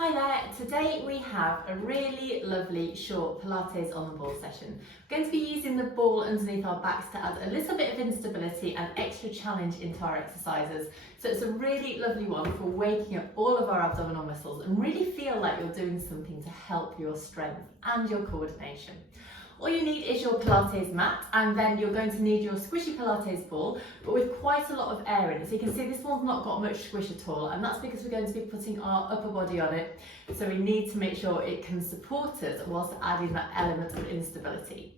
Hi there, today we have a really lovely short Pilates on the ball session. We're going to be using the ball underneath our backs to add a little bit of instability and extra challenge into our exercises. So it's a really lovely one for waking up all of our abdominal muscles and really feel like you're doing something to help your strength and your coordination. All you need is your Pilates mat, and then you're going to need your squishy Pilates ball, but with quite a lot of air in it. So you can see this one's not got much squish at all, and that's because we're going to be putting our upper body on it. So we need to make sure it can support us whilst adding that element of instability.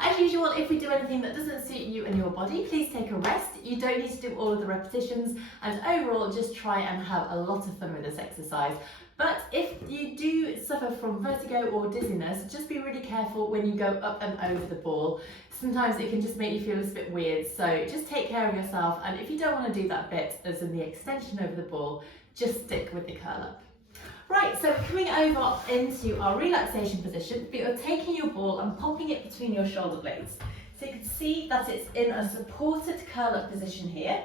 As usual, if we do anything that doesn't suit you and your body, please take a rest. You don't need to do all of the repetitions, and overall just try and have a lot of fun with this exercise. But if you do suffer from vertigo or dizziness, just be really careful when you go up and over the ball. Sometimes it can just make you feel a little bit weird, so just take care of yourself, and if you don't want to do that bit, as in the extension over the ball, just stick with the curl up. Right, so coming over into our relaxation position, but you're taking your ball and popping it between your shoulder blades. So you can see that it's in a supported curl up position here.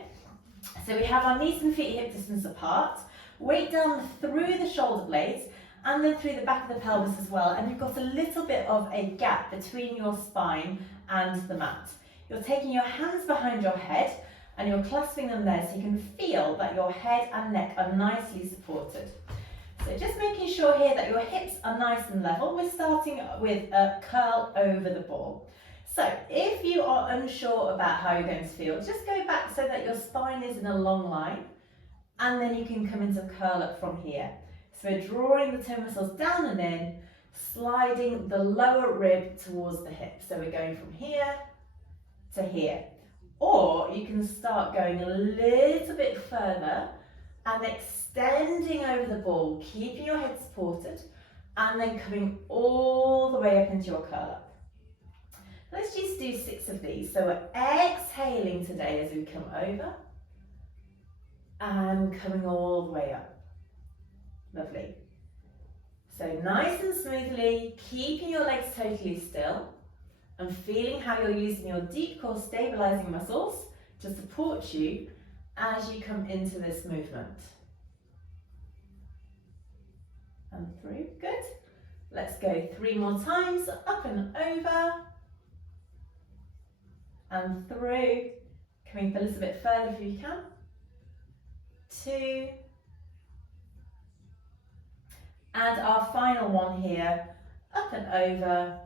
So we have our knees and feet hip distance apart, weight down through the shoulder blades and then through the back of the pelvis as well, and you've got a little bit of a gap between your spine and the mat. You're taking your hands behind your head and you're clasping them there so you can feel that your head and neck are nicely supported. So just making sure here that your hips are nice and level. We're starting with a curl over the ball. So if you are unsure about how you're going to feel, just go back so that your spine is in a long line, and then you can come into curl up from here. So we're drawing the toe muscles down and in, sliding the lower rib towards the hip. So we're going from here to here. Or you can start going a little bit further and extending over the ball, keeping your head supported, and then coming all the way up into your curl up. Let's just do 6 of these. So we're exhaling today as we come over and coming all the way up. Lovely. So nice and smoothly, keeping your legs totally still and feeling how you're using your deep core stabilizing muscles to support you as you come into this movement. And through, good. Let's go 3 more times, up and over, and through, coming a little bit further if you can. 2, and our final one here, up and over,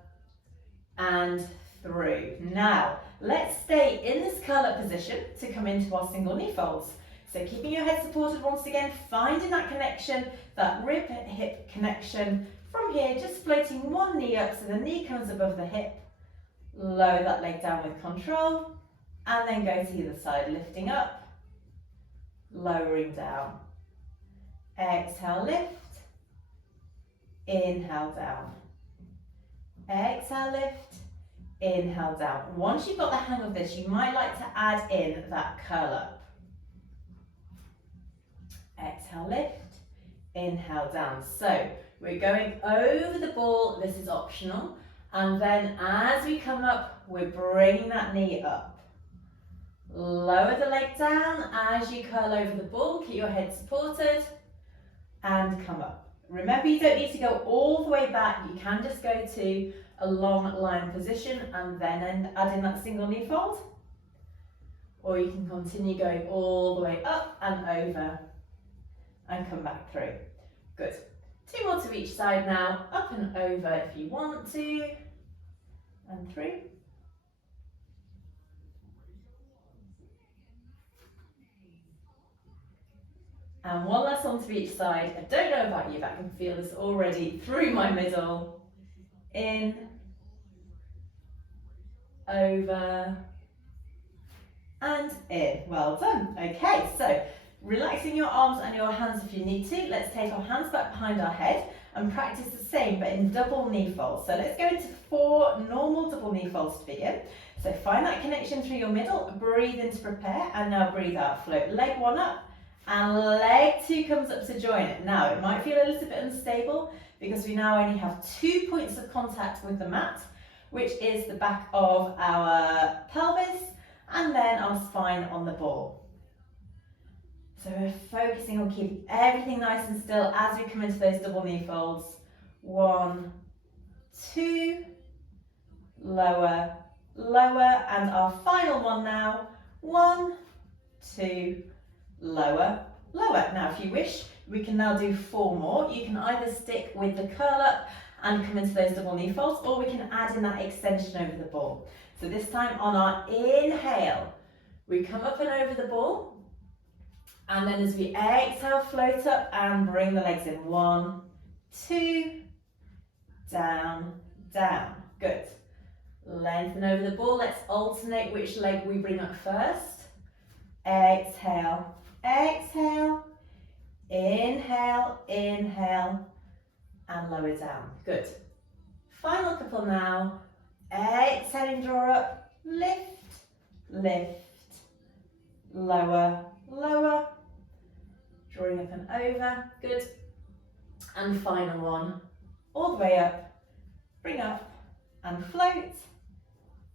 and through. Now, let's stay in this curl up position to come into our single knee folds. So keeping your head supported once again, finding that connection, that rib hip connection. From here, just floating one knee up so the knee comes above the hip. Lower that leg down with control, and then go to either side, lifting up, lowering down. Exhale, lift. Inhale, down. Exhale, lift. Inhale, down. Once you've got the hang of this, you might like to add in that curl up. Exhale, lift. Inhale, down. So we're going over the ball. This is optional. And then as we come up, we're bringing that knee up. Lower the leg down as you curl over the ball. Keep your head supported and come up. Remember, you don't need to go all the way back. You can just go to a long line position and then add in that single knee fold. Or you can continue going all the way up and over and come back through. Good. 2 more to each side now. Up and over if you want to. And through. And one last one to each side. I don't know about you, but I can feel this already through my middle. In, over, and in. Well done. Okay, so relaxing your arms and your hands if you need to. Let's take our hands back behind our head and practice the same, but in double knee folds. So let's go into 4 normal double knee folds to begin. So find that connection through your middle, breathe in to prepare, and now breathe out. Float leg 1 up, and leg 2 comes up to join it. Now, it might feel a little bit unstable because we now only have 2 points of contact with the mat, which is the back of our pelvis and then our spine on the ball. So we're focusing on keeping everything nice and still as we come into those double knee folds. 1, 2, lower, lower, and our final one now. 1, 2, lower, lower. Now if you wish, we can now do 4 more. You can either stick with the curl up and come into those double knee folds, or we can add in that extension over the ball. So this time on our inhale, we come up and over the ball, and then as we exhale, float up and bring the legs in. 1, 2, down, down. Good. Lengthen over the ball. Let's alternate which leg we bring up first. Exhale, exhale, inhale, inhale, and lower down. Good. Final couple now. Exhaling, draw up, lift, lift, lower, lower, drawing up and over. Good. And final one. All the way up, bring up and float,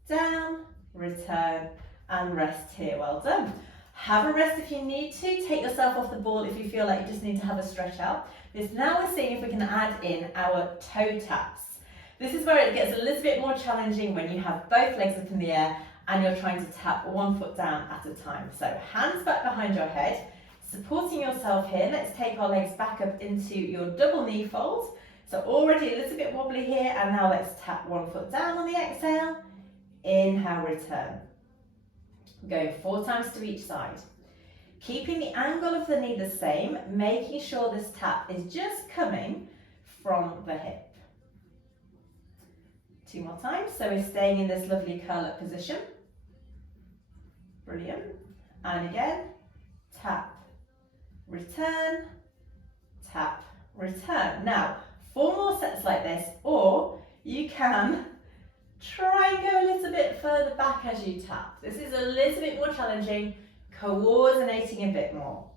down, return, and rest here. Well done. Have a rest if you need to. Take yourself off the ball if you feel like you just need to have a stretch out. Now we're seeing if we can add in our toe taps. This is where it gets a little bit more challenging when you have both legs up in the air and you're trying to tap one foot down at a time. So hands back behind your head, supporting yourself here. Let's take our legs back up into your double knee fold. So already a little bit wobbly here, and now let's tap one foot down on the exhale. Inhale, return. Going 4 times to each side. Keeping the angle of the knee the same, making sure this tap is just coming from the hip. 2 more times, so we're staying in this lovely curl up position. Brilliant. And again, tap, return, tap, return. Now, 4 more sets like this, or you can try and go a little bit further back as you tap. This is a little bit more challenging, coordinating a bit more.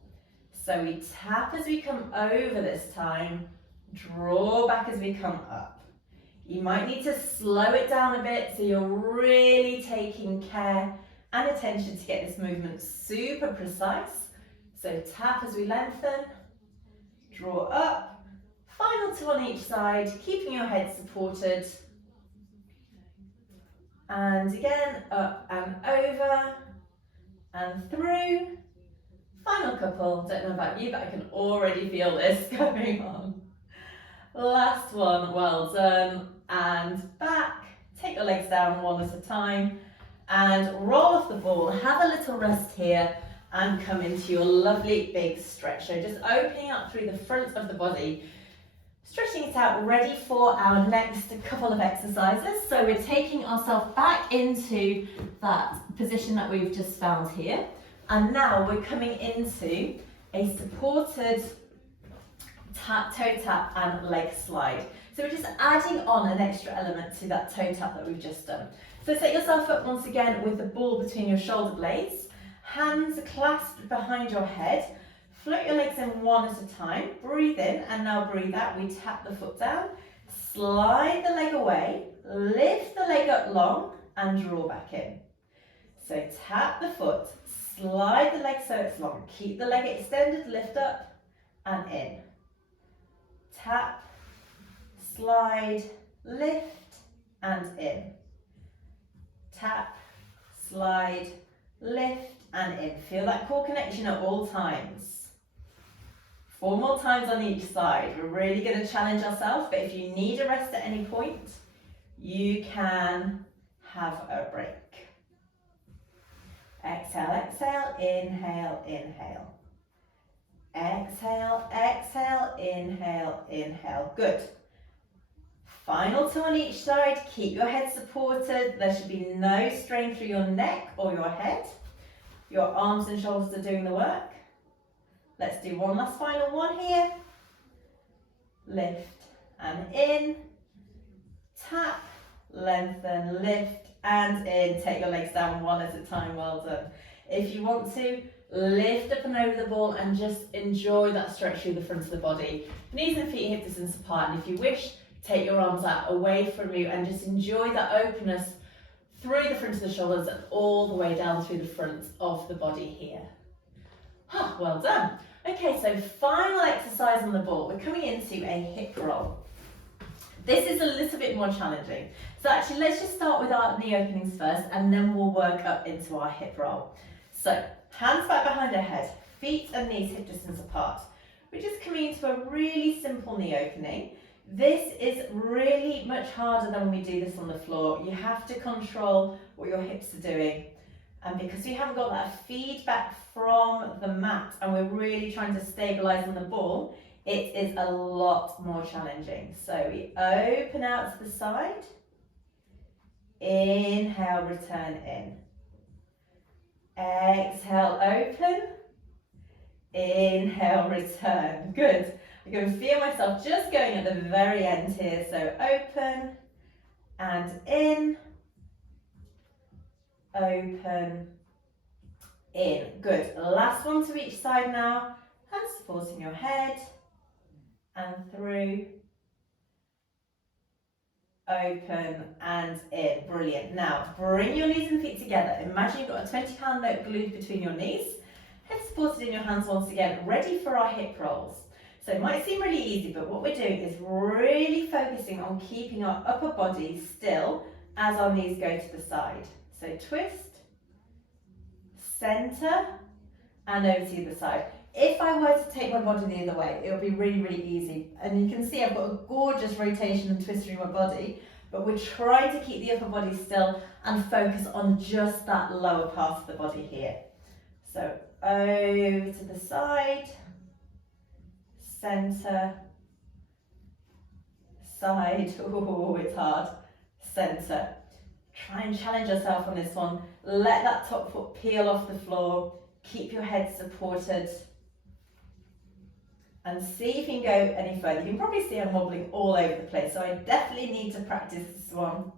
So we tap as we come over this time, draw back as we come up. You might need to slow it down a bit so you're really taking care and attention to get this movement super precise. So tap as we lengthen, draw up, final 2 on each side, keeping your head supported. And again, up and over and through. Final couple, don't know about you, but I can already feel this going on. Last one, well done. And back, take your legs down one at a time and roll off the ball. Have a little rest here and come into your lovely big stretch. So just opening up through the front of the body, stretching it out, ready for our next couple of exercises. So we're taking ourselves back into that position that we've just found here. And now we're coming into a supported tap, toe tap and leg slide. So we're just adding on an extra element to that toe tap that we've just done. So set yourself up once again with the ball between your shoulder blades, hands clasped behind your head, float your legs in one at a time, breathe in and now breathe out. We tap the foot down, slide the leg away, lift the leg up long and draw back in. So tap the foot, slide the leg so it's long, keep the leg extended, lift up and in. Tap, slide, lift and in. Tap, slide, lift and in. Feel that core connection at all times. 4 more times on each side. We're really going to challenge ourselves, but if you need a rest at any point, you can have a break. Exhale, exhale, inhale, inhale. Exhale, exhale, inhale, inhale. Good. Final 2 on each side. Keep your head supported. There should be no strain through your neck or your head. Your arms and shoulders are doing the work. Let's do one last final one here. Lift and in. Tap, lengthen, lift and in. Take your legs down one at a time. Well done. If you want to, lift up and over the ball and just enjoy that stretch through the front of the body. Knees and feet hip distance apart, and if you wish, take your arms out away from you and just enjoy that openness through the front of the shoulders and all the way down through the front of the body here. Well done. Okay, so final exercise on the ball. We're coming into a hip roll. This is a little bit more challenging. So actually, let's just start with our knee openings first, and then we'll work up into our hip roll. So hands back behind our head, feet and knees hip distance apart. We're just coming into a really simple knee opening. This is really much harder than when we do this on the floor. You have to control what your hips are doing. And because we haven't got that feedback from the mat and we're really trying to stabilise on the ball, it is a lot more challenging. So we open out to the side, inhale, return in. Exhale, open, inhale, return. Good. I can feel myself just going at the very end here. So open and in, open, in. Good. Last one to each side now. Hands supporting your head and through, open and in. Brilliant. Now bring your knees and feet together. Imagine you've got a 20-pound note glued between your knees. Head supported in your hands once again, ready for our hip rolls. So it might seem really easy, but what we're doing is really focusing on keeping our upper body still as our knees go to the side. So twist, center, and over to the other side. If I were to take my body the other way, it would be really, really easy. And you can see I've got a gorgeous rotation and twist through my body, but we're trying to keep the upper body still and focus on just that lower part of the body here. So over to the side, center, side, oh, it's hard, center. Try and challenge yourself on this one. Let that top foot peel off the floor. Keep your head supported. And see if you can go any further. You can probably see I'm wobbling all over the place, so I definitely need to practice this one.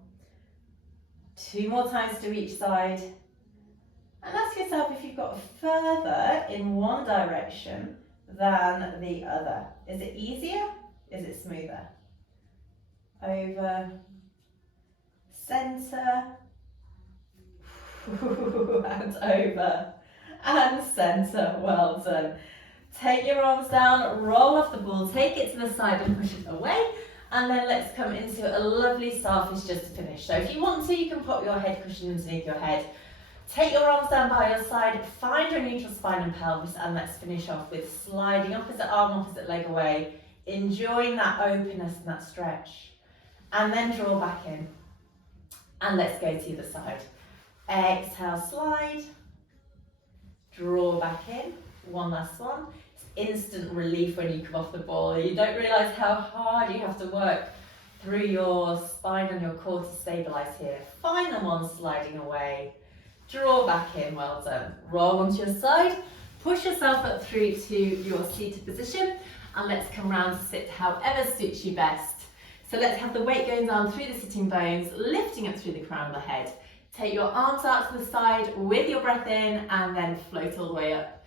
2 more times to each side. And ask yourself if you've got further in one direction than the other. Is it easier? Is it smoother? Over, center, and over, and center. Well done. Take your arms down, roll off the ball, take it to the side and push it away. And then let's come into a lovely starfish just to finish. So if you want to, you can pop your head cushion underneath your head. Take your arms down by your side, find your neutral spine and pelvis, and let's finish off with sliding opposite arm, opposite leg away, enjoying that openness and that stretch. And then draw back in. And let's go to the side. Exhale, slide, draw back in. One last one. It's instant relief when you come off the ball. You don't realise how hard you have to work through your spine and your core to stabilise here. Final one, sliding away. Draw back in, well done. Roll onto your side, push yourself up through to your seated position, and let's come round to sit however suits you best. So let's have the weight going down through the sitting bones, lifting up through the crown of the head. Take your arms out to the side with your breath in, and then float all the way up.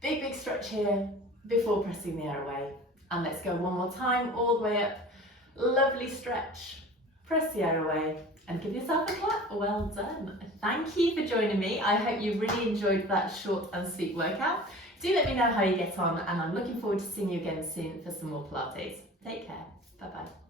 Big, big stretch here before pressing the air away. And let's go one more time, all the way up. Lovely stretch. Press the air away and give yourself a clap. Well done. Thank you for joining me. I hope you really enjoyed that short and sweet workout. Do let me know how you get on, and I'm looking forward to seeing you again soon for some more Pilates. Take care. Bye-bye.